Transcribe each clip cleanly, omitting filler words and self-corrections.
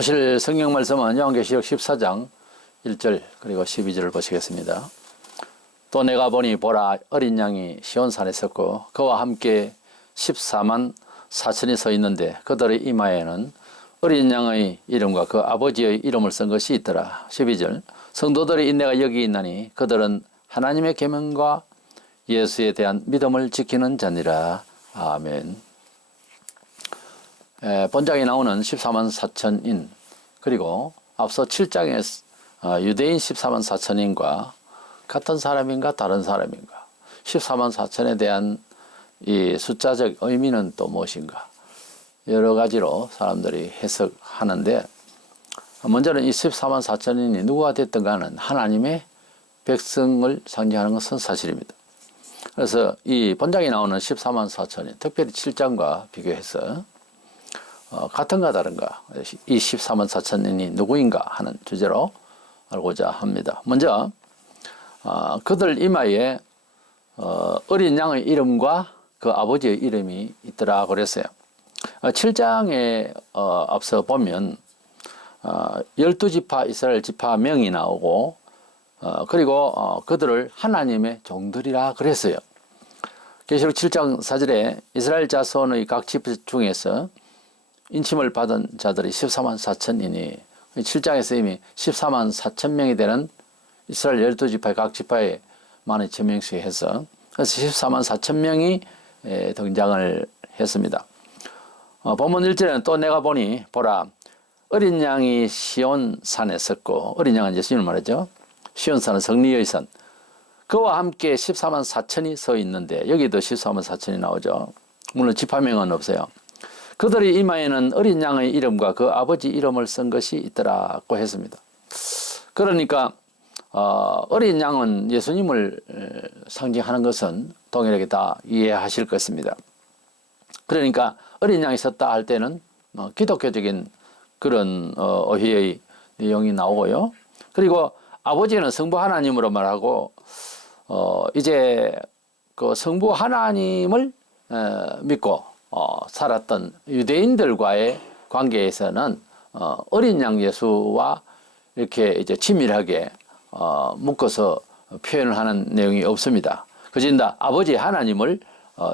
보실 성경 말씀은 요한계시록 14장 1절 그리고 12절을 보시겠습니다. 또 내가 보니 보라 어린 양이 시온산에 섰고 그와 함께 14만 4천이 서 있는데 그들의 이마에는 어린 양의 이름과 그 아버지의 이름을 쓴 것이 있더라. 12절 성도들의 인내가 여기 있나니 그들은 하나님의 계명과 예수에 대한 믿음을 지키는 자니라. 아멘. 본장에 나오는 14만 4천인 그리고 앞서 7장에 유대인 14만 4천인과 같은 사람인가 다른 사람인가 14만 4천에 대한 이 숫자적 의미는 또 무엇인가 여러 가지로 사람들이 해석하는데 먼저는 이 14만 4천인이 누구가 됐든 간은 하나님의 백성을 상징하는 것은 사실입니다. 그래서 이 본장에 나오는 14만 4천인 특별히 7장과 비교해서 같은가 다른가 이 14만 4천인이 누구인가 하는 주제로 알고자 합니다. 먼저 그들 이마에 어린 양의 이름과 그 아버지의 이름이 있더라 그랬어요. 7장에 앞서 보면 12지파 이스라엘 지파명이 나오고 그리고 그들을 하나님의 종들이라 그랬어요. 계시록 7장 4절에 이스라엘 자손의 각 지파 중에서 인침을 받은 자들이 14만 4천이니 7장에서 이미 14만 4천 명이 되는 이스라엘 12지파의 각 지파에 많이 제명시해서 그래서 14만 4천 명이 등장을 했습니다. 본문 1절에는 또 내가 보니 보라 어린 양이 시온산에 섰고 어린 양은 예수님을 말하죠. 시온산은 승리의 산 그와 함께 14만 4천이 서 있는데 여기도 14만 4천이 나오죠. 물론 지파명은 없어요. 그들의 이마에는 어린 양의 이름과 그 아버지 이름을 쓴 것이 있더라고 했습니다. 그러니까 어린 양은 예수님을 상징하는 것은 동일하게 다 이해하실 것입니다. 그러니까 어린 양이 섰다 할 때는 기독교적인 그런 어휘의 내용이 나오고요. 그리고 아버지는 성부 하나님으로 말하고 이제 그 성부 하나님을 믿고 살았던 유대인들과의 관계에서는 어린 양 예수와 이렇게 이제 친밀하게 묶어서 표현을 하는 내용이 없습니다. 그진다 아버지 하나님을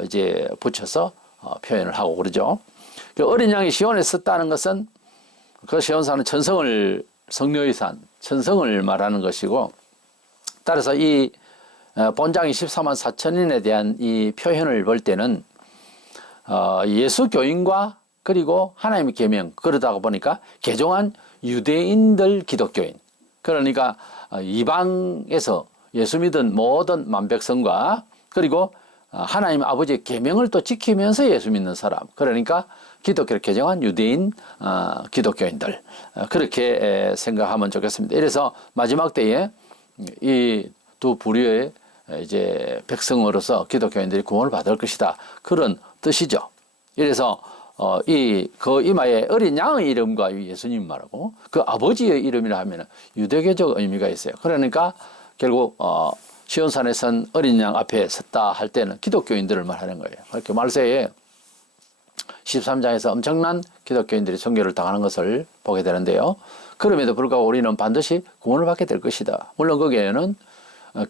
이제 붙여서 표현을 하고 그러죠. 어린 양이 시온에 섰다는 것은 그 시온산은 천성을 성녀의 산, 천성을 말하는 것이고 따라서 이 본장이 14만 4천인에 대한 이 표현을 볼 때는 예수 교인과 그리고 하나님의 계명 그러다가 보니까 개종한 유대인들 기독교인 그러니까 이방에서 예수 믿은 모든 만백성과 그리고 하나님 아버지의 계명을 또 지키면서 예수 믿는 사람 그러니까 기독교를 개종한 유대인 기독교인들 그렇게 생각하면 좋겠습니다. 이래서 마지막 때에 이 두 부류의 이제 백성으로서 기독교인들이 구원을 받을 것이다 그런 뜻이죠. 이래서 그 이마에 어린 양의 이름과 예수님 말하고 그 아버지의 이름이라 하면 유대교적 의미가 있어요. 그러니까 결국 시온산에 선 어린 양 앞에 섰다 할 때는 기독교인들을 말하는 거예요. 그렇게 말세에 13장에서 엄청난 기독교인들이 선교를 당하는 것을 보게 되는데요. 그럼에도 불구하고 우리는 반드시 구원을 받게 될 것이다. 물론 거기에는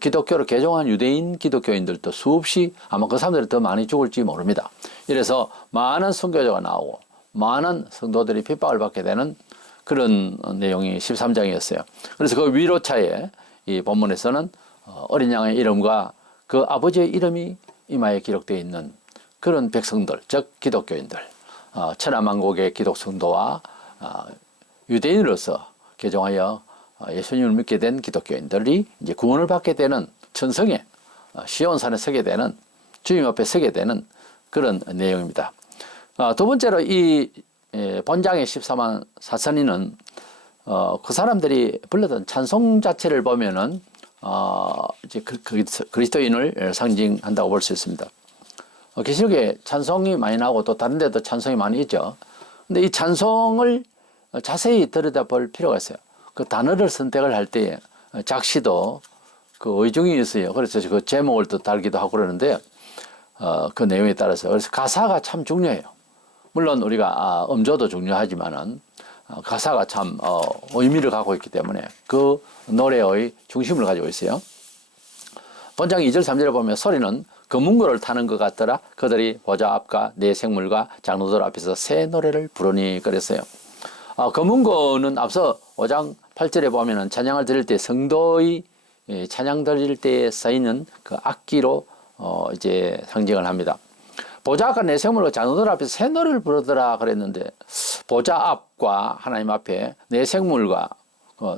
기독교를 개종한 유대인 기독교인들도 수없이 아마 그 사람들이 더 많이 죽을지 모릅니다. 이래서 많은 선교자가 나오고 많은 성도들이 핍박을 받게 되는 그런 내용이 13장이었어요. 그래서 그 위로차에 이 본문에서는 어린 양의 이름과 그 아버지의 이름이 이마에 기록되어 있는 그런 백성들, 즉 기독교인들, 천하만국의 기독 성도와 유대인으로서 개종하여 예수님을 믿게 된 기독교인들이 이제 구원을 받게 되는 천성에 시온산에 서게 되는 주님 앞에 서게 되는 그런 내용입니다. 두 번째로 이 본장의 14만 4천인은 그 사람들이 불렀던 찬송 자체를 보면은 이제 그리스도인을 상징한다고 볼 수 있습니다. 계시록에 찬송이 많이 나오고 또 다른 데도 찬송이 많이 있죠. 근데 이 찬송을 자세히 들여다볼 필요가 있어요. 그 단어를 선택을 할 때 작시도 그 의중이 있어요. 그래서 그 제목을 또 달기도 하고 그러는데 그 내용에 따라서 그래서 가사가 참 중요해요. 물론 우리가 음조도 중요하지만은 가사가 참 의미를 갖고 있기 때문에 그 노래의 중심을 가지고 있어요. 본장 2절 3절에 보면 소리는 검은고를 타는 것 같더라. 그들이 보좌 앞과 네 생물과 장로들 앞에서 새 노래를 부르니 그랬어요. 검은고는 앞서 5장 8절에 보면은 찬양을 드릴 때 성도의 찬양 드릴 때에 쓰이는 그 악기로 이제 상징을 합니다. 보좌 앞과 네 생물과 장로들 앞에서 새 노래를 부르더라 그랬는데 보좌 앞과 하나님 앞에 네 생물과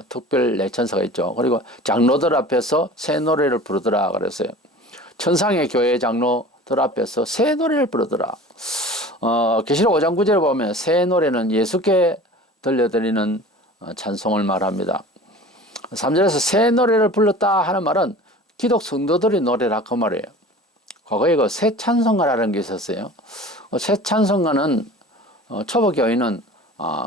특별 네 천사가 있죠. 그리고 장로들 앞에서 새 노래를 부르더라 그랬어요. 천상의 교회 장로들 앞에서 새 노래를 부르더라. 계시록 5장 9절에 보면 새 노래는 예수께 들려드리는 찬송을 말합니다. 3절에서 새 노래를 불렀다 하는 말은 기독 성도들의 노래라 그 말이에요. 과거에 그 새 찬송가라는 게 있었어요. 새 찬송가는 초보 교인은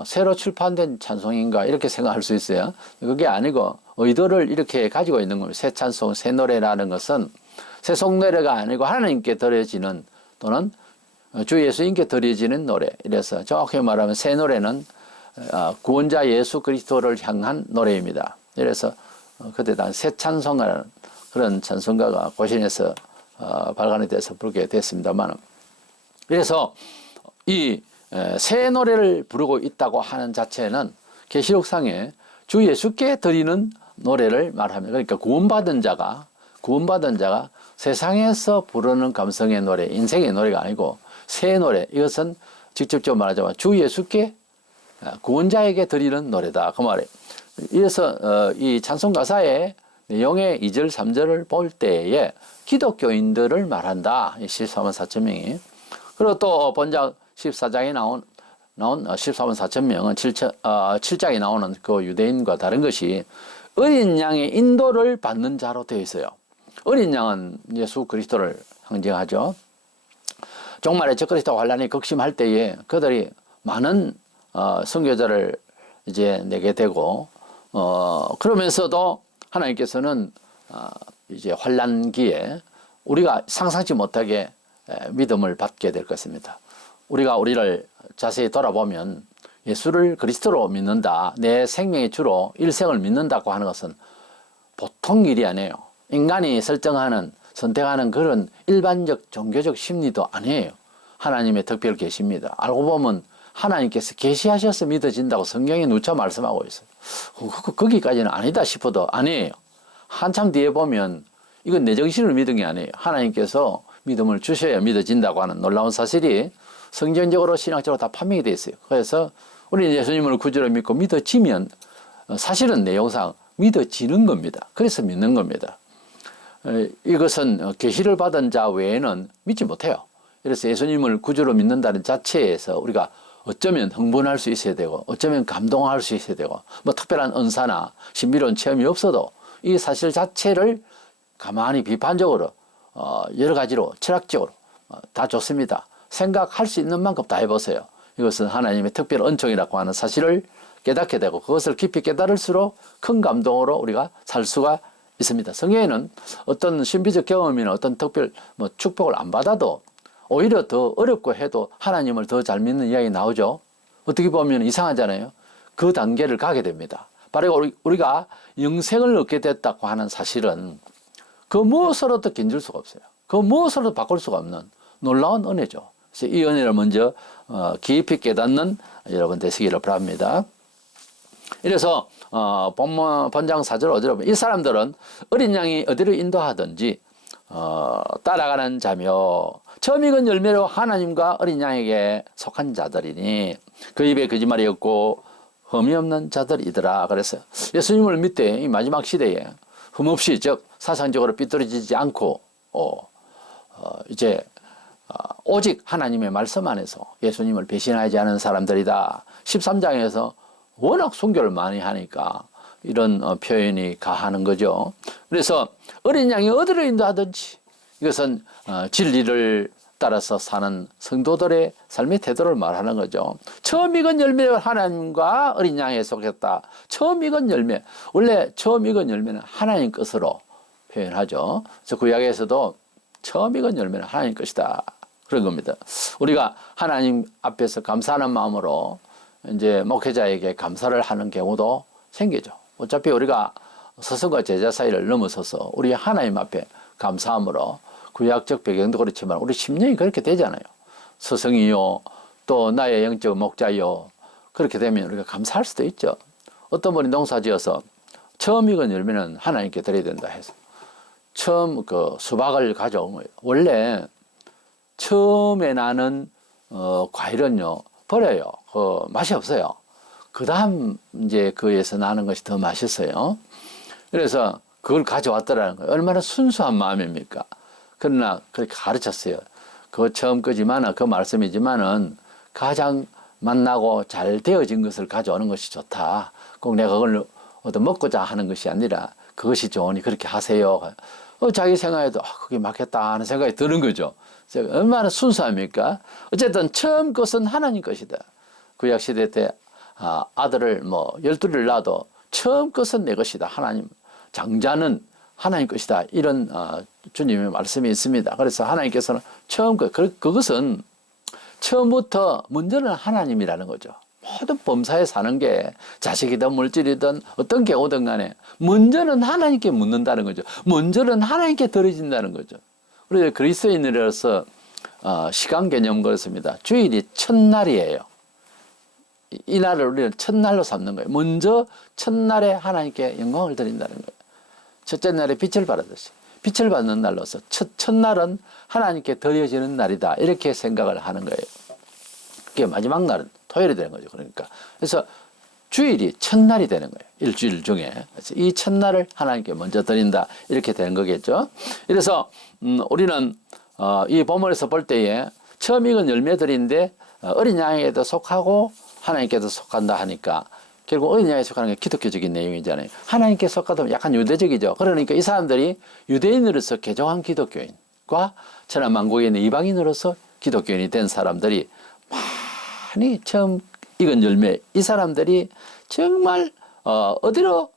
새로 출판된 찬송인가 이렇게 생각할 수 있어요. 그게 아니고 의도를 이렇게 가지고 있는 겁니다. 새 찬송, 새 노래라는 것은 새 송노래가 아니고 하나님께 드려지는 또는 주 예수님께 드려지는 노래. 이래서 정확히 말하면 새 노래는 구원자 예수 그리스도를 향한 노래입니다. 이래서 그때 당 새 찬송가라는 그런 찬송가가 고신에서 발간이 돼서 부르게 됐습니다만, 그래서 이 새 노래를 부르고 있다고 하는 자체는 계시록상에 주 예수께 드리는 노래를 말합니다. 그러니까 구원받은 자가 세상에서 부르는 감성의 노래, 인생의 노래가 아니고 새 노래, 이것은 직접적으로 말하자면 주 예수께 구원자에게 드리는 노래다 그 말이에요. 이래서 이 찬송 가사의 내용의 2절 3절을 볼 때에 기독교인들을 말한다. 14만 4천 명이. 그리고 또 본장 14장에 나온 14만 4천 명은 7장에 나오는 그 유대인과 다른 것이 어린 양의 인도를 받는 자로 되어 있어요. 어린 양은 예수 그리스도를 상징하죠. 종말의 적그리스도 환란이 극심할 때에 그들이 많은 선교자를 이제 내게 되고 그러면서도 하나님께서는 이제 환란기에 우리가 상상치 못하게 믿음을 받게 될 것입니다. 우리가 우리를 자세히 돌아보면 예수를 그리스도로 믿는다, 내 생명의 주로 일생을 믿는다고 하는 것은 보통 일이 아니에요. 인간이 선택하는 그런 일반적 종교적 심리도 아니에요. 하나님의 특별 계시입니다. 알고 보면 하나님께서 계시하셔서 믿어진다고 성경에 누차 말씀하고 있어요. 거기까지는 아니다 싶어도 아니에요. 한참 뒤에 보면 이건 내 정신을 믿은 게 아니에요. 하나님께서 믿음을 주셔야 믿어진다고 하는 놀라운 사실이 성경적으로 신학적으로 다 판명이 되어 있어요. 그래서 우리는 예수님을 구주로 믿고 믿어지면 사실은 내용상 믿어지는 겁니다. 그래서 믿는 겁니다. 이것은 계시를 받은 자 외에는 믿지 못해요. 그래서 예수님을 구주로 믿는다는 자체에서 우리가 어쩌면 흥분할 수 있어야 되고 어쩌면 감동할 수 있어야 되고 뭐 특별한 은사나 신비로운 체험이 없어도 이 사실 자체를 가만히 비판적으로 여러 가지로 철학적으로 다 좋습니다. 생각할 수 있는 만큼 다 해보세요. 이것은 하나님의 특별 은총이라고 하는 사실을 깨닫게 되고 그것을 깊이 깨달을수록 큰 감동으로 우리가 살 수가 있습니다. 성경에는 어떤 신비적 경험이나 어떤 특별 축복을 안 받아도 오히려 더 어렵고 해도 하나님을 더 잘 믿는 이야기 나오죠. 어떻게 보면 이상하잖아요. 그 단계를 가게 됩니다. 바로 우리가 영생을 얻게 됐다고 하는 사실은 그 무엇으로도 견줄 수가 없어요. 그 무엇으로도 바꿀 수가 없는 놀라운 은혜죠. 그래서 이 은혜를 먼저 깊이 깨닫는 여러분 되시기를 바랍니다. 이래서 본장 4절 5절에 보면 이 사람들은 어린 양이 어디로 인도하든지 따라가는 자며 처음 익은 열매로 하나님과 어린 양에게 속한 자들이니 그 입에 거짓말이 없고 흠이 없는 자들이더라 그랬어요. 예수님을 믿되 이 마지막 시대에 흠없이 즉 사상적으로 삐뚤어지지 않고 이제 오직 하나님의 말씀 안에서 예수님을 배신하지 않은 사람들이다. 13장에서 워낙 순교를 많이 하니까 이런 표현이 가하는 거죠. 그래서 어린 양이 어디로 인도하든지 이것은 진리를 따라서 사는 성도들의 삶의 태도를 말하는 거죠. 처음 익은 열매를 하나님과 어린 양에 속했다. 처음 익은 열매. 원래 처음 익은 열매는 하나님 것으로 표현하죠. 그래서 구약에서도 처음 익은 열매는 하나님 것이다. 그런 겁니다. 우리가 하나님 앞에서 감사하는 마음으로 이제 목회자에게 감사를 하는 경우도 생기죠. 어차피 우리가 스승과 제자 사이를 넘어서서 우리 하나님 앞에 감사함으로 구약적 배경도 그렇지만 우리 심령이 그렇게 되잖아요. 스승이요, 또 나의 영적 목자요. 그렇게 되면 우리가 감사할 수도 있죠. 어떤 분이 농사 지어서 처음 익은 열매는 하나님께 드려야 된다 해서 처음 그 수박을 가져온 거예요. 원래 처음에 나는 과일은요 버려요. 맛이 없어요. 그 다음 이제 그에서 나는 것이 더 맛있어요. 그래서 그걸 가져왔더라는 거예요. 얼마나 순수한 마음입니까? 그러나 그렇게 가르쳤어요. 그 처음 거지만은 그 말씀이지만은 가장 맛나고 잘 되어진 것을 가져오는 것이 좋다. 꼭 내가 그걸 먹고자 하는 것이 아니라 그것이 좋으니 그렇게 하세요. 자기 생각에도 그게 맞겠다 하는 생각이 드는 거죠. 얼마나 순수합니까? 어쨌든 처음 것은 하나님 것이다. 구약 시대 때 아들을 12를 낳아도 처음 것은 내 것이다. 하나님 장자는 하나님 것이다. 이런 주님의 말씀이 있습니다. 그래서 하나님께서는 처음 그것은 처음부터 먼저는 하나님이라는 거죠. 모든 범사에 사는 게 자식이든 물질이든 어떤 경우든 간에 먼저는 하나님께 묻는다는 거죠. 먼저는 하나님께 드려진다는 거죠. 그래서 그리스도인으로서 시간 개념 그렇습니다. 주일이 첫날이에요. 이 날을 우리는 첫날로 삼는 거예요. 먼저 첫날에 하나님께 영광을 드린다는 거예요. 첫째 날에 빛을 발하듯이 빛을 받는 날로서 첫날은 하나님께 드려지는 날이다. 이렇게 생각을 하는 거예요. 그게 마지막 날은 토요일이 되는 거죠. 그러니까 그래서 주일이 첫날이 되는 거예요. 일주일 중에. 그래서 이 첫날을 하나님께 먼저 드린다. 이렇게 되는 거겠죠. 그래서 우리는 이 본문에서 볼 때에 처음 익은 열매들인데 어린 양에게도 속하고 하나님께도 속한다 하니까 결국 어린 양에 속하는 게 기독교적인 내용이잖아요. 하나님께 속하면 약간 유대적이죠. 그러니까 이 사람들이 유대인으로서 개종한 기독교인과 천하만국에 있는 이방인으로서 기독교인이 된 사람들이 많이 처음 익은 열매, 이 사람들이 정말 어디로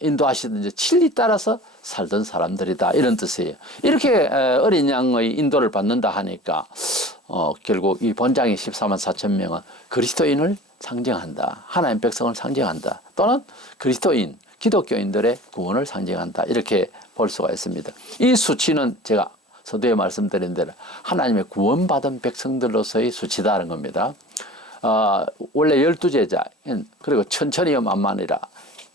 인도하시든지 진리 따라서 살던 사람들이다. 이런 뜻이에요. 이렇게 어린 양의 인도를 받는다 하니까 결국 이 본장의 14만 4천 명은 그리스도인을 상징한다. 하나님 백성을 상징한다. 또는 그리스도인, 기독교인들의 구원을 상징한다. 이렇게 볼 수가 있습니다. 이 수치는 제가 서두에 말씀드린 대로 하나님의 구원받은 백성들로서의 수치다는 겁니다. 원래 12제자, 그리고 천천히요 만만이라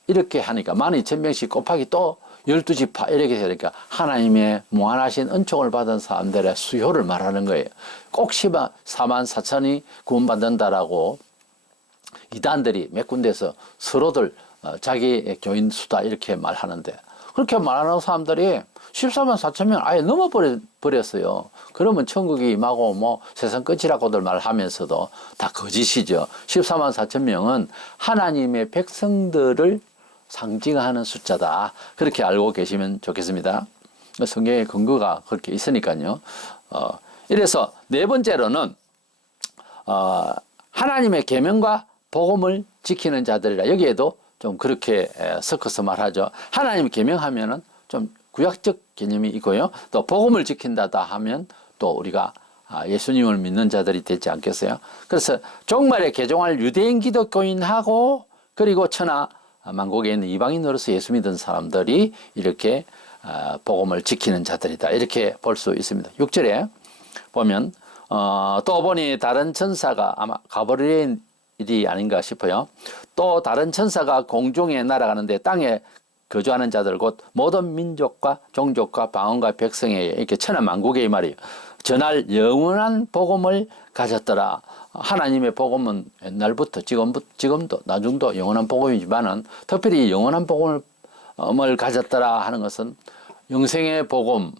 이렇게 하니까 12,000명씩 곱하기 또 12지파 이렇게 되니까 하나님의 무한하신 은총을 받은 사람들의 수효를 말하는 거예요. 꼭 4만 4천이 구원받는다라고 이단들이 몇 군데서 서로들 자기 교인 수다 이렇게 말하는데 그렇게 말하는 사람들이 14만 4천 명 아예 넘어버렸어요. 그러면 천국이 임하고 세상 끝이라고들 말하면서도 다 거짓이죠. 14만 4천 명은 하나님의 백성들을 상징하는 숫자다. 그렇게 알고 계시면 좋겠습니다. 성경의 근거가 그렇게 있으니까요. 이래서 네 번째로는 하나님의 계명과 복음을 지키는 자들이라 여기에도 좀 그렇게 섞어서 말하죠. 하나님 계명하면은 좀 구약적 개념이 있고요. 또 복음을 지킨다다 하면 또 우리가 예수님을 믿는 자들이 되지 않겠어요? 그래서 종말에 개종할 유대인 기독교인하고 그리고 천하 만국에 있는 이방인으로서 예수 믿은 사람들이 이렇게 복음을 지키는 자들이다. 이렇게 볼 수 있습니다. 6절에 보면 또 보니 다른 천사가 아마 가브리엘이 아닌가 싶어요. 또 다른 천사가 공중에 날아가는데 땅에 거주하는 자들 곧 모든 민족과 종족과 방언과 백성에 이렇게 천하만국에 이 말이에요. 전할 영원한 복음을 가졌더라. 하나님의 복음은 옛날부터 지금도 나중도 영원한 복음이지만은 특별히 영원한 복음을 가졌더라 하는 것은 영생의 복음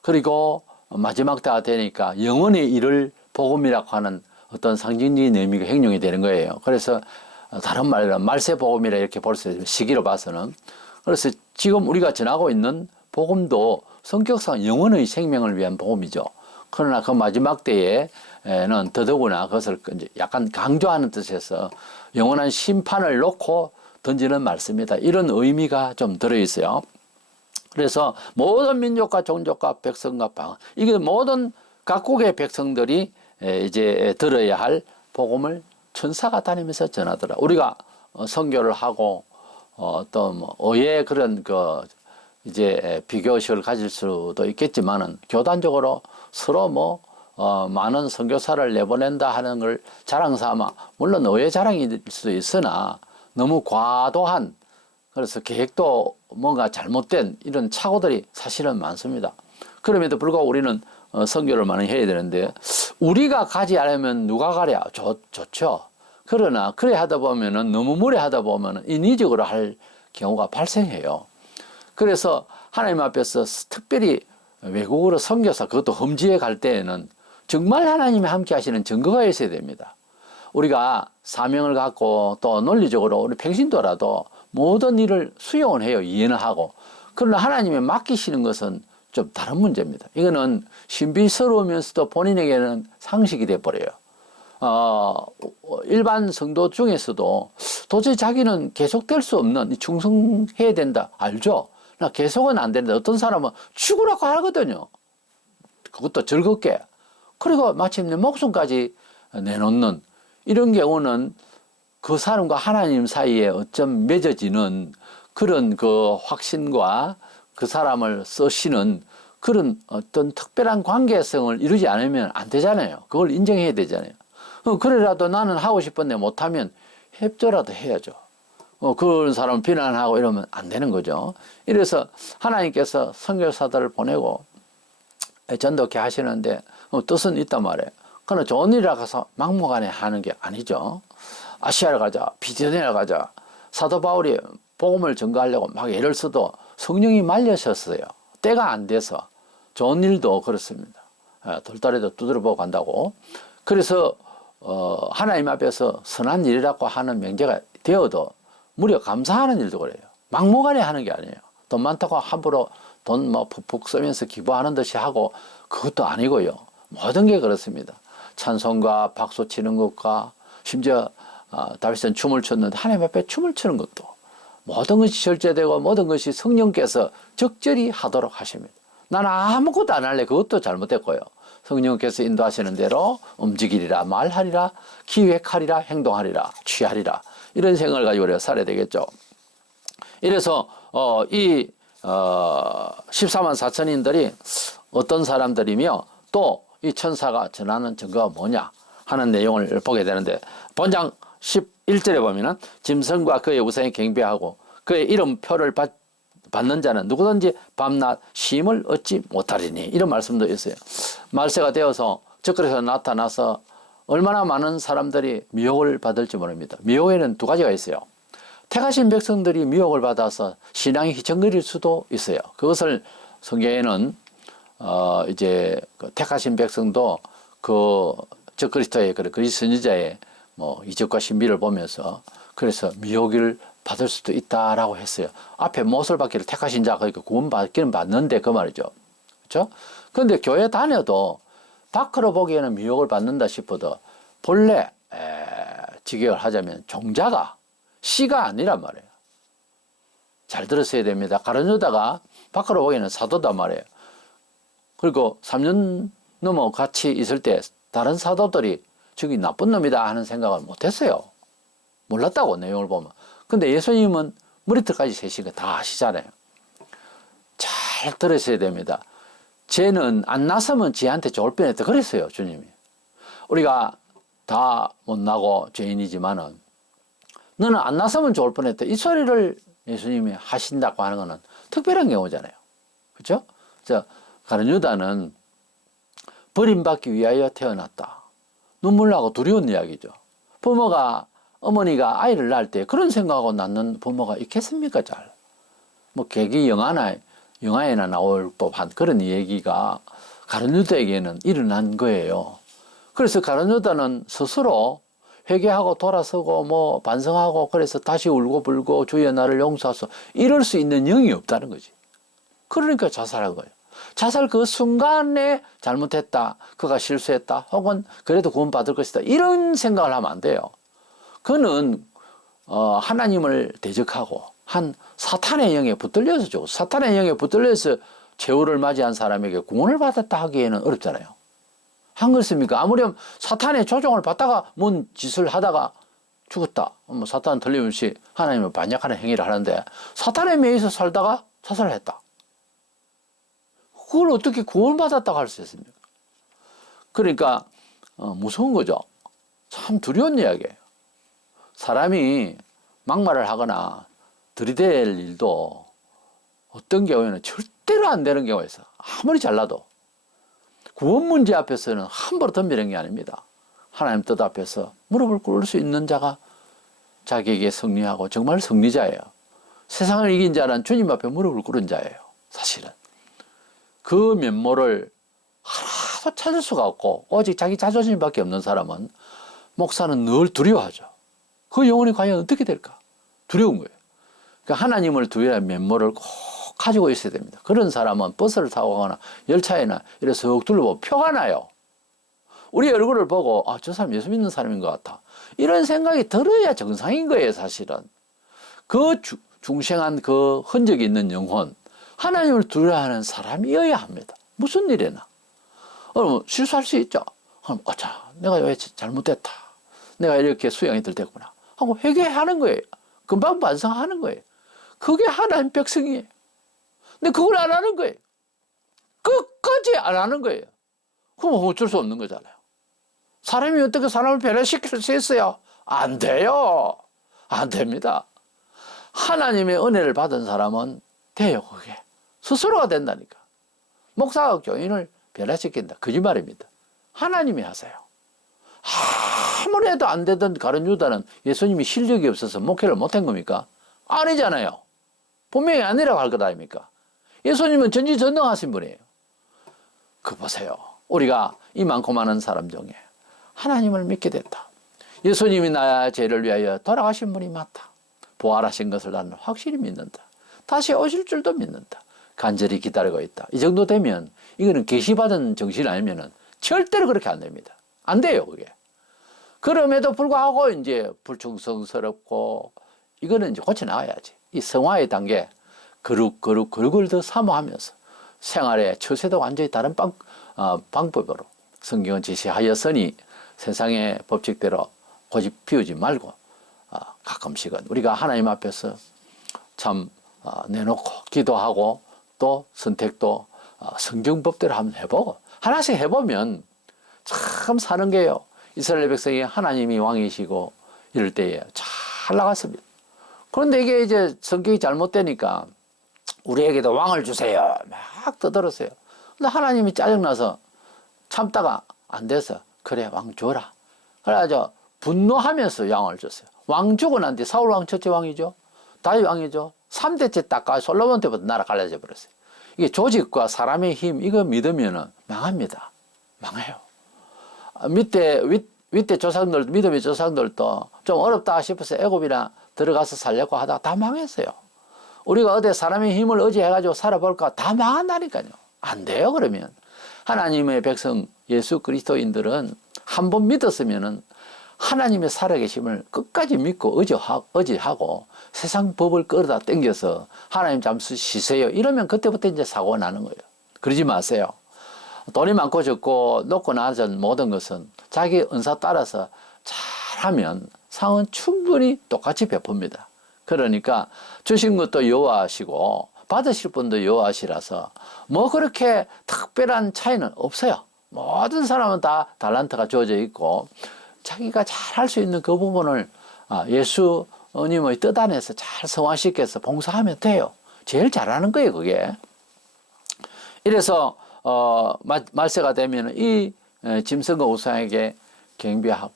그리고 마지막 때가 되니까 영원히 이를 복음이라고 하는 어떤 상징적인 의미가 행용이 되는 거예요. 그래서 다른 말로 말세 복음이라 이렇게 볼 수 있어요. 시기로 봐서는. 그래서 지금 우리가 전하고 있는 복음도 성격상 영원의 생명을 위한 복음이죠. 그러나 그 마지막 때에는 더더구나 그것을 약간 강조하는 뜻에서 영원한 심판을 놓고 던지는 말씀이다. 이런 의미가 좀 들어있어요. 그래서 모든 민족과 종족과 백성과 방언, 이게 모든 각국의 백성들이 이제 들어야 할 복음을 천사가 다니면서 전하더라. 우리가 선교를 하고 또 뭐 의외의 그런 이제 비교식을 가질 수도 있겠지만은 교단적으로 서로 많은 선교사를 내보낸다 하는 걸 자랑 삼아, 물론 의외 자랑일 수도 있으나 너무 과도한, 그래서 계획도 뭔가 잘못된 이런 착오들이 사실은 많습니다. 그럼에도 불구하고 우리는 선교를 많이 해야 되는데, 우리가 가지 않으면 누가 가랴? 좋죠. 그러나 그래 하다 보면은, 너무 무리하다 보면은 인위적으로 할 경우가 발생해요. 그래서 하나님 앞에서 특별히 외국으로 선교사, 그것도 험지에 갈 때에는 정말 하나님이 함께 하시는 증거가 있어야 됩니다. 우리가 사명을 갖고 또 논리적으로 우리 평신도라도 모든 일을 수용을 해요. 이해는 하고. 그러나 하나님이 맡기시는 것은 좀 다른 문제입니다. 이거는 신비스러우면서도 본인에게는 상식이 돼버려요. 일반 성도 중에서도 도저히 자기는 계속될 수 없는, 충성해야 된다. 알죠? 나 계속은 안 되는데 어떤 사람은 죽으라고 하거든요. 그것도 즐겁게. 그리고 마침내 목숨까지 내놓는 이런 경우는 그 사람과 하나님 사이에 어쩜 맺어지는 그런 그 확신과 그 사람을 쓰시는 그런 어떤 특별한 관계성을 이루지 않으면 안 되잖아요. 그걸 인정해야 되잖아요. 그래라도 나는 하고 싶은데 못하면 협조라도 해야죠. 그런 사람을 비난하고 이러면 안 되는 거죠. 이래서 하나님께서 선교사들을 보내고 전도케 하시는데 뜻은 있단 말이에요. 그러나 좋은 일이라 가서 막무가내 하는 게 아니죠. 아시아를 가자, 비디오네를 가자. 사도 바울이 복음을 전가하려고 막 애를 써도 성령이 말려셨어요. 때가 안 돼서. 좋은 일도 그렇습니다. 돌다리도 두드려보고 간다고. 그래서 하나님 앞에서 선한 일이라고 하는 명제가 되어도 무려 감사하는 일도 그래요. 막무가내 하는 게 아니에요. 돈 많다고 함부로 돈 푹푹 쓰면서 기부하는 듯이 하고, 그것도 아니고요. 모든 게 그렇습니다. 찬송과 박수 치는 것과 심지어 다윗은 춤을 췄는데 하나님 앞에 춤을 추는 것도, 모든 것이 절제되고 모든 것이 성령께서 적절히 하도록 하십니다. 나는 아무것도 안 할래. 그것도 잘못됐고요. 성령께서 인도하시는 대로 움직이리라, 말하리라, 기획하리라, 행동하리라, 취하리라, 이런 생각을 가지고 우리가 살아야 되겠죠. 이래서 이 14만 4천인들이 어떤 사람들이며 또 이 천사가 전하는 증거가 뭐냐 하는 내용을 보게 되는데, 본장 11절에 보면은 짐승과 그의 우상에 경배하고 그의 이름표를 받는 자는 누구든지 밤낮 쉼을 얻지 못하리니, 이런 말씀도 있어요. 말세가 되어서 적그리스도가 나타나서 얼마나 많은 사람들이 미혹을 받을지 모릅니다. 미혹에는 두 가지가 있어요. 택하신 백성들이 미혹을 받아서 신앙이 휘청거릴 수도 있어요. 그것을 성경에는 이제 택하신 백성도 그 적그리스도의 그리스도 선지자의 이적과 신비를 보면서 그래서 미혹을 받을 수도 있다라고 했어요. 앞에 못을 받기를 택하신 자, 그러니까 구원받기는 받는데 그 말이죠. 그렇죠? 그런데 교회 다녀도 밖으로 보기에는 미혹을 받는다 싶어도 본래 직역을 하자면 종자가 씨가 아니란 말이에요. 잘 들으셔야 됩니다. 가룟 유다가 밖으로 보기에는 사도단 말이에요. 그리고 3년 넘어 같이 있을 때 다른 사도들이 저기 나쁜 놈이다 하는 생각을 못했어요. 몰랐다고, 내용을 보면. 근데 예수님은 머리털까지 세신 거 다 아시잖아요. 잘 들으셔야 됩니다. 쟤는 안 나서면 지한테 좋을 뻔했다 그랬어요, 주님이. 우리가 다 못나고 죄인이지만은 너는 안 나서면 좋을 뻔했다, 이 소리를 예수님이 하신다고 하는 거는 특별한 경우잖아요. 그렇죠? 가룟 유다는 버림받기 위하여 태어났다. 눈물 나고 두려운 이야기죠. 어머니가 아이를 낳을 때 그런 생각하고 낳는 부모가 있겠습니까? 잘. 개기 영화에나 나올 법한 그런 얘기가 가룟 유다에게는 일어난 거예요. 그래서 가룟 유다는 스스로 회개하고 돌아서고 반성하고 그래서 다시 울고 불고 주여 나를 용서하소, 이럴 수 있는 영이 없다는 거지. 그러니까 자살한 거예요. 자살 그 순간에 잘못했다, 그가 실수했다, 혹은 그래도 구원받을 것이다, 이런 생각을 하면 안 돼요. 그는 하나님을 대적하고 한 사탄의 영에 붙들려서 죽었어. 사탄의 영에 붙들려서 최후를 맞이한 사람에게 구원을 받았다 하기에는 어렵잖아요. 한 것입니까? 아무렴 사탄의 조종을 받다가 뭔 짓을 하다가 죽었다. 뭐 사탄 틀림없이 하나님을 반역하는 행위를 하는데 사탄에 매여서 살다가 자살을 했다. 그걸 어떻게 구원받았다고 할 수 있습니까? 그러니까 무서운 거죠. 참 두려운 이야기예요. 사람이 막말을 하거나 들이댈 일도 어떤 경우에는 절대로 안 되는 경우가 있어. 아무리 잘나도. 구원 문제 앞에서는 함부로 덤비는 게 아닙니다. 하나님 뜻 앞에서 무릎을 꿇을 수 있는 자가 자기에게 승리하고 정말 승리자예요. 세상을 이긴 자는 주님 앞에 무릎을 꿇은 자예요. 사실은. 그 면모를 하나도 찾을 수가 없고 오직 자기 자존심밖에 없는 사람은 목사는 늘 두려워하죠. 그 영혼이 과연 어떻게 될까? 두려운 거예요. 그러니까 하나님을 두려워하는 면모를 꼭 가지고 있어야 됩니다. 그런 사람은 버스를 타고 가거나 열차에나 이래서 석 둘러보고 표가 나요. 우리 얼굴을 보고 저 사람 예수 믿는 사람인 것 같아. 이런 생각이 들어야 정상인 거예요. 사실은. 그 중생한 그 흔적이 있는 영혼, 하나님을 두려워하는 사람이어야 합니다. 무슨 일이나. 실수할 수 있죠. 그럼 내가 왜 잘못됐다. 내가 이렇게 수양이 들됐구나 하고 회개하는 거예요. 금방 반성하는 거예요. 그게 하나님 백성이에요. 근데 그걸 안 하는 거예요. 끝까지 안 하는 거예요. 그럼 어쩔 수 없는 거잖아요. 사람이 어떻게 사람을 변화시킬 수 있어요? 안 돼요. 안 됩니다. 하나님의 은혜를 받은 사람은 돼요. 그게 스스로가 된다니까. 목사가 교인을 변화시킨다. 거짓말입니다. 하나님이 하세요. 아무래도 안 되던 가룟 유다는 예수님이 실력이 없어서 목회를 못한 겁니까? 아니잖아요. 분명히 아니라고 할 것 아닙니까? 예수님은 전지전능하신 분이에요. 그 보세요. 우리가 이 많고 많은 사람 중에 하나님을 믿게 됐다. 예수님이 나의 죄를 위하여 돌아가신 분이 맞다. 부활하신 것을 나는 확실히 믿는다. 다시 오실 줄도 믿는다. 간절히 기다리고 있다. 이 정도 되면 이거는 계시받은 정신 아니면은 절대로 그렇게 안 됩니다. 안 돼요, 그게. 그럼에도 불구하고 이제 불충성스럽고 이거는 이제 고쳐 나가야지. 이 성화의 단계 거룩을 더 사모하면서 생활의 처세도 완전히 다른 방법으로 성경은 제시하였으니 세상의 법칙대로 고집 피우지 말고 가끔씩은 우리가 하나님 앞에서 참 내놓고 기도하고 또 선택도 성경법대로 한번 해보고 하나씩 해보면 참 사는 게요. 이스라엘 백성이 하나님이 왕이시고 이럴 때에 잘 나갔습니다. 그런데 이게 이제 성격이 잘못되니까 우리에게도 왕을 주세요. 막 떠들었어요. 근데 하나님이 짜증나서 참다가 안 돼서 그래 왕 줘라. 그래가지고 분노하면서 왕을 줬어요. 왕 주고 난 뒤 사울 왕 첫째 왕이죠. 다윗 왕이죠. 3대째 딱 솔로몬 때부터 나라 갈라져 버렸어요. 이게 조직과 사람의 힘 이거 믿으면은 망합니다. 망해요. 밑에 조상들 믿음의 조상들도 좀 어렵다 싶어서 애굽이나 들어가서 살려고 하다가 다 망했어요. 우리가 어디 사람의 힘을 의지해가지고 살아볼까 다 망한다니까요. 안 돼요. 그러면 하나님의 백성 예수 그리스도인들은 한 번 믿었으면은 하나님의 살아계심을 끝까지 믿고 의지하고 세상 법을 끌어다 당겨서 하나님 잠시 쉬세요. 이러면 그때부터 이제 사고가 나는 거예요. 그러지 마세요. 돈이 많고 적고 높고 낮은 모든 것은 자기 은사 따라서 잘하면 상은 충분히 똑같이 베풉니다. 그러니까 주신 것도 여호와시고 받으실 분도 여호와시라서 뭐 그렇게 특별한 차이는 없어요. 모든 사람은 다 달란트가 주어져 있고 자기가 잘 할 수 있는 그 부분을 예수님의 뜻 안에서 잘 성화시켜서 봉사하면 돼요. 제일 잘하는 거예요, 그게. 이래서 말세가 되면 이 짐승과 우상에게 경배하고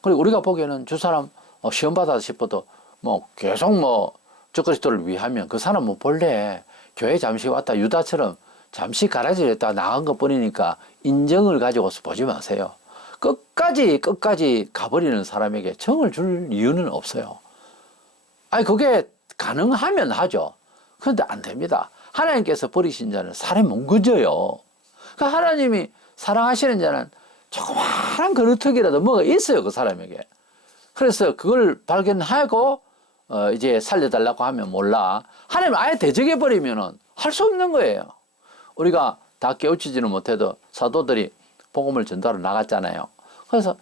그리고 우리가 보기에는 저 사람 시험 받아 싶어도 뭐 계속 적그리스도를 위하면 그 사람은 본래 교회 잠시 왔다 유다처럼 잠시 가라지를 했다가 나간 것 뿐이니까 인정을 가지고서 보지 마세요. 끝까지 가버리는 사람에게 정을 줄 이유는 없어요. 아니 그게 가능하면 하죠. 그런데 안 됩니다. 하나님께서 버리신 자는 사람이 못 건져요. 그러니까 하나님이 사랑하시는 자는 조그마한 그루터기라도 뭐가 있어요. 그 사람에게. 그래서 그걸 발견하고 이제 살려달라고 하면 몰라. 하나님 아예 대적해버리면 할 수 없는 거예요. 우리가 다 깨우치지는 못해도 사도들이 복음을 전도하러 나갔잖아요. 그래서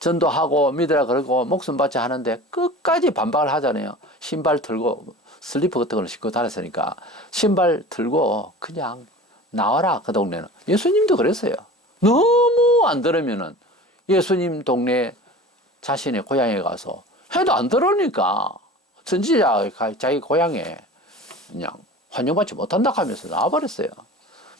전도하고 믿으라 그러고 목숨 바쳐 하는데 끝까지 반박을 하잖아요. 신발 들고 슬리퍼 같은 걸 신고 다녔으니까 신발 들고 그냥 나와라 그 동네는. 예수님도 그랬어요. 너무 안 들으면은 예수님 동네 자신의 고향에 가서 해도 안 들으니까 선지자가 자기 고향에 그냥 환영받지 못한다 하면서 나와버렸어요.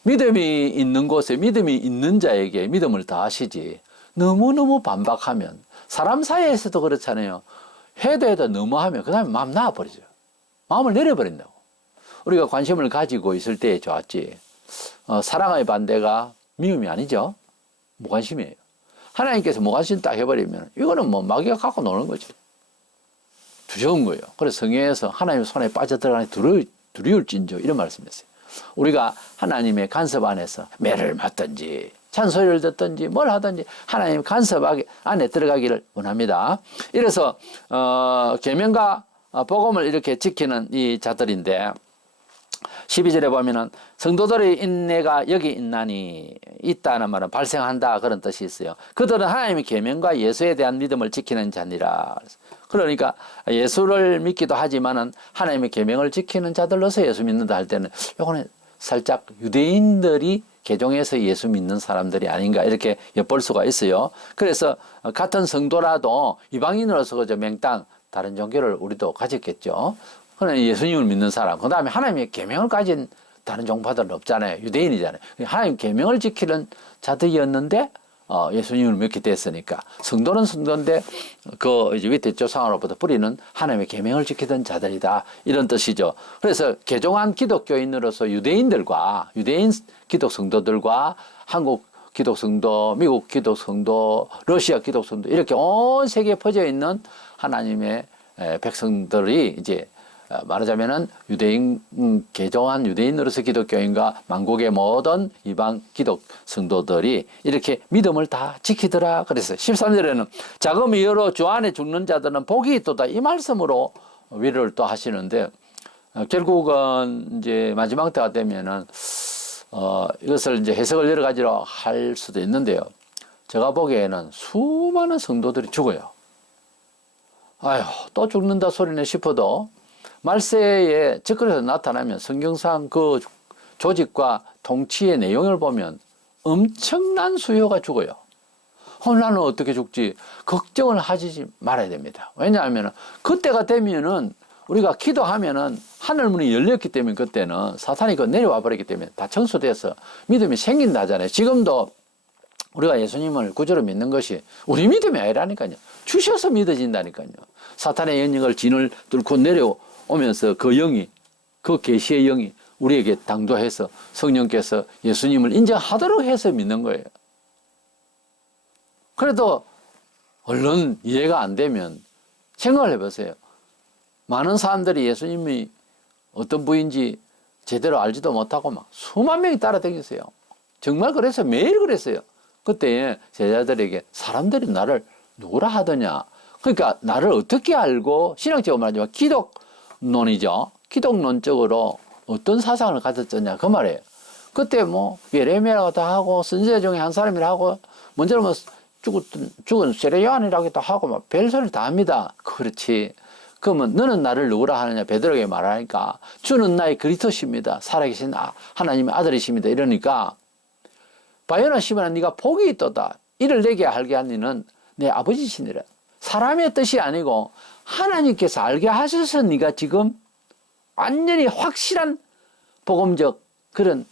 믿음이 있는 곳에 믿음이 있는 자에게 믿음을 다하시지 너무너무 반박하면 사람 사이에서도 그렇잖아요. 해도 너무하면 그 다음에 마음 나와버리죠. 마음을 내려버린다고. 우리가 관심을 가지고 있을 때에 좋았지. 사랑의 반대가 미움이 아니죠. 무관심이에요. 하나님께서 무관심 딱 해버리면 이거는 뭐 마귀가 갖고 노는 거죠. 두려운 거예요. 그래서 성경에서 하나님의 손에 빠져들어가니 두려울진저 이런 말씀이었어요. 우리가 하나님의 간섭 안에서 매를 맞든지 찬소리를 듣든지 뭘 하든지 하나님 간섭 안에 들어가기를 원합니다. 이래서 계명과 복음을 이렇게 지키는 이 자들인데 12절에 보면은 성도들의 인내가 여기 있다는 말은 발생한다 그런 뜻이 있어요. 그들은 하나님의 계명과 예수에 대한 믿음을 지키는 자니라. 그러니까 예수를 믿기도 하지만은 하나님의 계명을 지키는 자들로서 예수 믿는다 할 때는 요거는 살짝 유대인들이 개종해서 예수 믿는 사람들이 아닌가 이렇게 엿볼 수가 있어요. 그래서 같은 성도라도 이방인으로서 그저 맹땅 다른 종교를 우리도 가졌겠죠. 그러나 예수님을 믿는 사람, 그 다음에 하나님의 계명을 가진 다른 종파들은 없잖아요. 유대인이잖아요. 하나님 계명을 지키는 자들이었는데 예수님을 믿게 됐으니까 성도는 성도인데 그 이제 위태 조상으로부터 뿌리는 하나님의 계명을 지키던 자들이다 이런 뜻이죠. 그래서 개종한 기독교인으로서 유대인들과 유대인 기독 성도들과 한국 기독 성도, 미국 기독 성도, 러시아 기독 성도 이렇게 온 세계에 퍼져 있는 하나님의 백성들이 이제 말하자면은 유대인 개종한 유대인으로서 기독교인과 만국의 모든 이방 기독 성도들이 이렇게 믿음을 다 지키더라 그랬어요. 13절에는 자금 이유로 주 안에 죽는 자들은 복이 있도다 이 말씀으로 위로를 또 하시는데 결국은 이제 마지막 때가 되면은 이것을 이제 해석을 여러 가지로 할 수도 있는데요. 제가 보기에는 수많은 성도들이 죽어요. 아휴 또 죽는다 소리네 싶어도 말세에 적그리스도가 나타나면 성경상 그 조직과 통치의 내용을 보면 엄청난 수요가 죽어요. 나는 어떻게 죽지? 걱정을 하지 말아야 됩니다. 왜냐하면 그때가 되면은 우리가 기도하면은 하늘 문이 열렸기 때문에 그때는 사탄이 내려와 버리기 때문에 다 청소돼서 믿음이 생긴다잖아요. 지금도 우리가 예수님을 구주로 믿는 것이 우리 믿음이 아니라니까요. 주셔서 믿어진다니까요. 사탄의 영역을 진을 뚫고 내려오면서 그 영이, 그 계시의 영이 우리에게 당도해서 성령께서 예수님을 인정하도록 해서 믿는 거예요. 그래도 얼른 이해가 안 되면 생각을 해보세요. 많은 사람들이 예수님이 어떤 분인지 제대로 알지도 못하고 막 수만 명이 따라다녔어요. 정말 그래서 매일 그랬어요. 그때 제자들에게 사람들이 나를 누구라 하더냐. 그러니까 나를 어떻게 알고 신앙적으로 말하지만 기독론이죠. 기독론적으로 어떤 사상을 가졌느냐 그 말이에요. 그때 뭐 예레미야라고 다 하고 선지자 중에 한 사람이라 하고 먼저는 뭐 죽은 세례요한이라고도 하고 막 별소리를 다 합니다. 그렇지. 그러면 너는 나를 누구라 하느냐 베드로에게 말하니까 주는 나의 그리스도십니다. 살아계신 하나님의 아들이십니다. 이러니까 바요나 시몬아 네가 복이 있도다. 이를 내게 알게 한 이는 내 아버지시니라. 사람의 뜻이 아니고 하나님께서 알게 하셔서 네가 지금 완전히 확실한 복음적 그런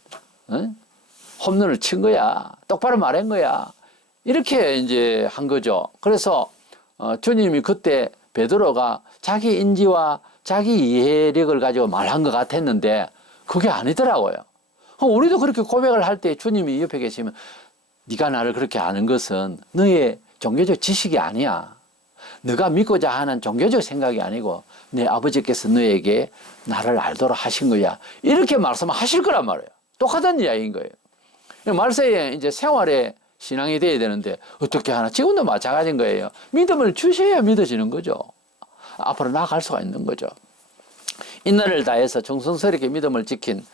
홈런을 친 거야. 똑바로 말한 거야. 이렇게 이제 한 거죠. 그래서 주님이 그때 베드로가 자기 인지와 자기 이해력을 가지고 말한 것 같았는데 그게 아니더라고요. 우리도 그렇게 고백을 할 때 주님이 옆에 계시면 네가 나를 그렇게 아는 것은 너의 종교적 지식이 아니야. 네가 믿고자 하는 종교적 생각이 아니고 내 아버지께서 너에게 나를 알도록 하신 거야. 이렇게 말씀하실 거란 말이에요. 똑같은 이야기인 거예요. 말세에 이제 생활에 신앙이 돼야 되는데 어떻게 하나? 지금도 마찬가지인 거예요. 믿음을 주셔야 믿어지는 거죠. 앞으로 나아갈 수가 있는 거죠. 인내를 다해서 정성스럽게 믿음을 지킨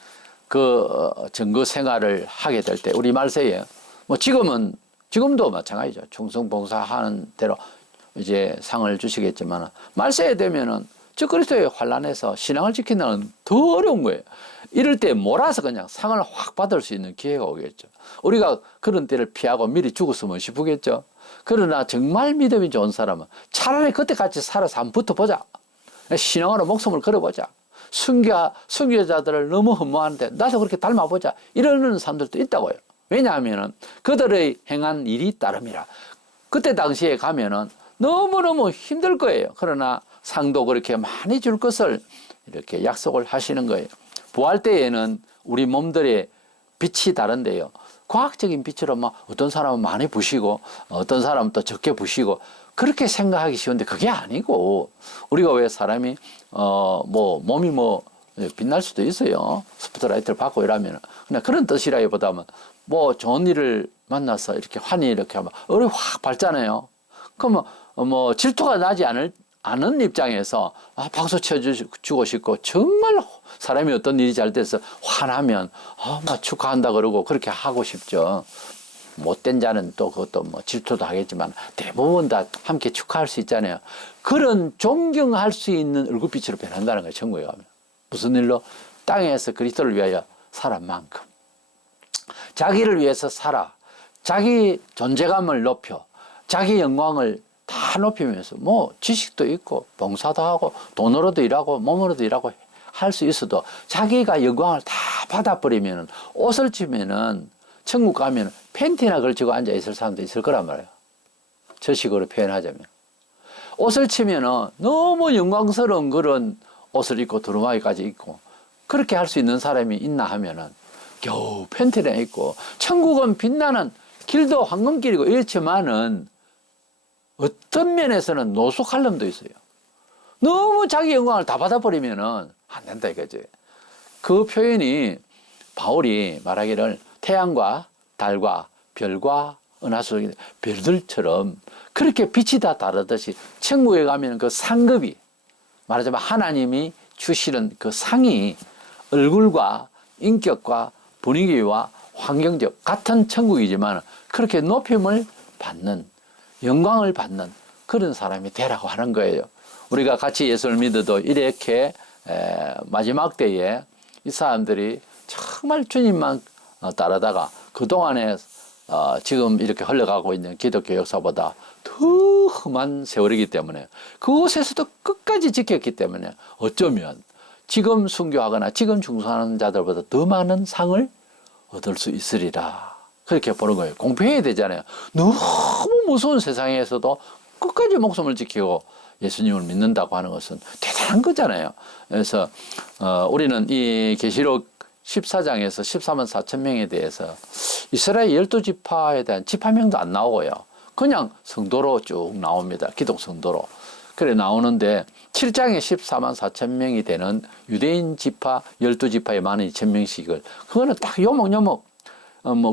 그 증거 생활을 하게 될 때 우리 말세에 뭐 지금도 마찬가지죠. 충성봉사하는 대로 이제 상을 주시겠지만 말세에 되면은 저 그리스도의 환란에서 신앙을 지키는 건 더 어려운 거예요. 이럴 때 몰아서 그냥 상을 확 받을 수 있는 기회가 오겠죠. 우리가 그런 때를 피하고 미리 죽었으면 싶겠죠. 그러나 정말 믿음이 좋은 사람은 차라리 그때같이 살아서 한번 붙어보자. 신앙으로 목숨을 걸어보자. 순교자들을 너무 흠모하는데 나도 그렇게 닮아보자. 이러는 사람들도 있다고요. 왜냐하면 그들의 행한 일이 따름이라. 그때 당시에 가면은 너무너무 힘들 거예요. 그러나 상도 그렇게 많이 줄 것을 이렇게 약속을 하시는 거예요. 부활 때에는 우리 몸들의 빛이 다른데요. 과학적인 빛으로 막 어떤 사람은 많이 부시고 어떤 사람은 또 적게 부시고 그렇게 생각하기 쉬운데 그게 아니고 우리가 왜 사람이 몸이 빛날 수도 있어요. 스포트라이트를 받고 이러면 그냥 그런 뜻이라기보다는 뭐 좋은 일을 만나서 이렇게 환히 이렇게 하면 얼이 확 밝잖아요. 그러면 질투가 나지 않은 입장에서 박수 쳐주고 싶고 정말 사람이 어떤 일이 잘 돼서 화나면 막 축하한다 그러고 그렇게 하고 싶죠. 못된 자는 또 그것도 질투도 하겠지만 대부분 다 함께 축하할 수 있잖아요. 그런 존경할 수 있는 얼굴빛으로 변한다는 거예요. 천국에 가면. 무슨 일로? 땅에서 그리스도를 위하여 살한 만큼. 자기를 위해서 살아. 자기 존재감을 높여. 자기 영광을 다 높이면서 지식도 있고 봉사도 하고 돈으로도 일하고 몸으로도 일하고 할 수 있어도 자기가 영광을 다 받아버리면 옷을 치면은 천국 가면 팬티나 걸치고 앉아 있을 사람도 있을 거란 말이에요. 저 식으로 표현하자면. 옷을 치면은 너무 영광스러운 그런 옷을 입고 두루마기까지 입고 그렇게 할 수 있는 사람이 있나 하면은 겨우 팬티나 입고 천국은 빛나는 길도 황금길이고 이렇지만은 어떤 면에서는 노숙할놈도 있어요. 너무 자기 영광을 다 받아버리면은 안 된다 이거지. 그 표현이 바울이 말하기를 태양과 달과 별과 은하수 별들처럼 그렇게 빛이 다 다르듯이 천국에 가면 그 상급이 말하자면 하나님이 주시는 그 상이 얼굴과 인격과 분위기와 환경적 같은 천국이지만 그렇게 높임을 받는 영광을 받는 그런 사람이 되라고 하는 거예요. 우리가 같이 예수를 믿어도 이렇게 마지막 때에 이 사람들이 정말 주님만 따르다가 그동안에 지금 이렇게 흘러가고 있는 기독교 역사보다 더 험한 세월이기 때문에 그곳에서도 끝까지 지켰기 때문에 어쩌면 지금 순교하거나 지금 중생하는 자들보다 더 많은 상을 얻을 수 있으리라. 그렇게 보는 거예요. 공평해야 되잖아요. 너무 무서운 세상에서도 끝까지 목숨을 지키고 예수님을 믿는다고 하는 것은 대단한 거잖아요. 그래서 우리는 이 계시록 14장에서 14만 4천 명에 대해서 이스라엘 12지파에 대한 지파명도 안 나오고요. 그냥 성도로 쭉 나옵니다. 기독 성도로. 그래 나오는데 7장에 14만 4천 명이 되는 유대인 지파 12지파에 12,000명씩을 그거는 딱 요목요목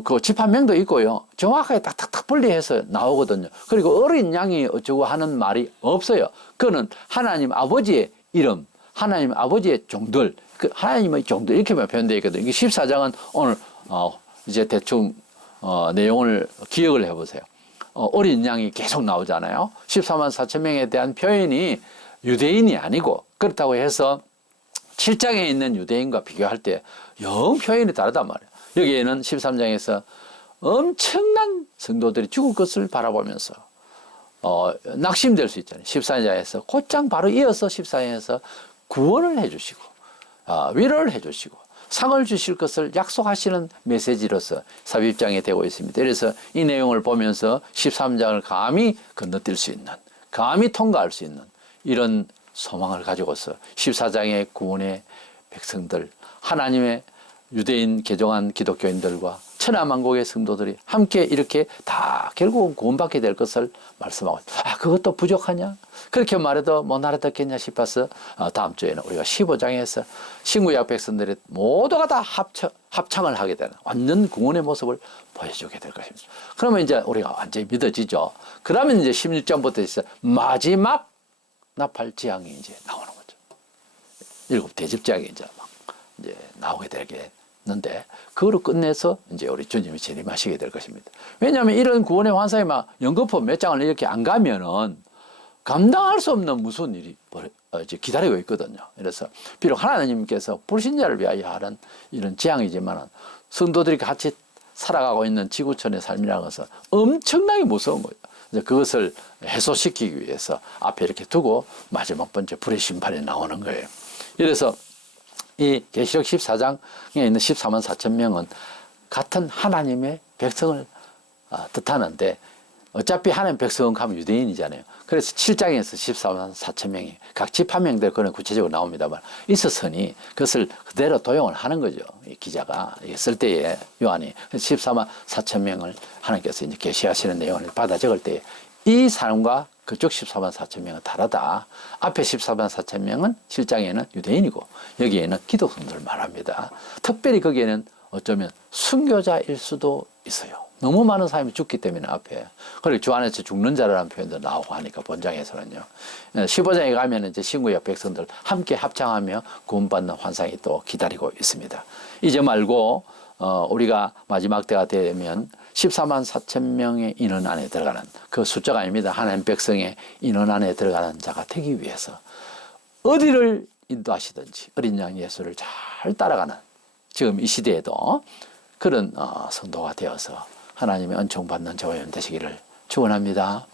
그 지파명도 있고요. 정확하게 딱딱딱 분리해서 나오거든요. 그리고 어린 양이 어쩌고 하는 말이 없어요. 그거는 하나님 아버지의 이름, 하나님 아버지의 종들, 그 하나님의 종들 이렇게만 표현되어 있거든요. 이게 14장은 오늘 이제 대충 내용을 기억을 해보세요. 어린 양이 계속 나오잖아요. 14만 4천 명에 대한 표현이 유대인이 아니고 그렇다고 해서 7장에 있는 유대인과 비교할 때 영 표현이 다르단 말이에요. 여기에는 13장에서 엄청난 성도들이 죽을 것을 바라보면서 낙심될 수 있잖아요. 14장에서 곧장 바로 이어서 14장에서 구원을 해주시고 위로를 해주시고 상을 주실 것을 약속하시는 메시지로서 삽입장이 되고 있습니다. 그래서 이 내용을 보면서 13장을 감히 건너뛸 수 있는, 감히 통과할 수 있는 이런 소망을 가지고서 14장의 구원의 백성들, 하나님의 유대인 개종한 기독교인들과 천하만국의 성도들이 함께 이렇게 다 결국은 구원받게 될 것을 말씀하고 그것도 부족하냐? 그렇게 말해도 못 알아듣겠냐 싶어서 다음 주에는 우리가 15장에서 신구약 백성들이 모두가 다 합창을 하게 되는 완전 구원의 모습을 보여주게 될 것입니다. 그러면 이제 우리가 완전히 믿어지죠. 그러면 이제 16장부터 이제 마지막 나팔 지향이 이제 나오는 거죠. 7 대접장이 이제 막 이제 나오게 되게 있는데 그거로 끝내서 이제 우리 주님이 재림하시게 될 것입니다. 왜냐하면 이런 구원의 환상이 막 연거푸 몇 장을 이렇게 안 가면은 감당할 수 없는 무서운 일이 이제 기다리고 있거든요. 그래서 비록 하나님께서 불신자를 위하여 하는 이런 재앙이지만 성도들이 같이 살아가고 있는 지구촌의 삶이라는 것은 엄청나게 무서운 거예요. 이제 그것을 해소시키기 위해서 앞에 이렇게 두고 마지막 번째 불의 심판이 나오는 거예요. 그래서 이 계시록 14장에 있는 14만 4천 명은 같은 하나님의 백성을 뜻하는데 어차피 하나님 백성 하면 유대인이잖아요. 그래서 7장에서 14만 4천 명이 각 집 한 명들 그런 구체적으로 나옵니다만 있었으니 그것을 그대로 도용을 하는 거죠. 이 기자가 쓸 때에 요한이 14만 4천 명을 하나님께서 이제 계시하시는 내용을 받아 적을 때에 이 사람과 그쪽 14만 4천 명은 다르다. 앞에 14만 4천 명은 7장에는 유대인이고 여기에는 기독徒들 말합니다. 특별히 거기에는 어쩌면 순교자일 수도 있어요. 너무 많은 사람이 죽기 때문에 앞에. 그리고 주 안에서 죽는 자라는 표현도 나오고 하니까 본장에서는요. 15장에 가면 이제 신구약 백성들 함께 합창하며 구원받는 환상이 또 기다리고 있습니다. 이제 말고 우리가 마지막 때가 되면 14만 4천 명의 인원 안에 들어가는 그 숫자가 아닙니다. 하나님 백성의 인원 안에 들어가는 자가 되기 위해서 어디를 인도하시든지 어린 양 예수를 잘 따라가는 지금 이 시대에도 그런 성도가 되어서 하나님의 은총 받는 저와 여러분 되시기를 축원합니다.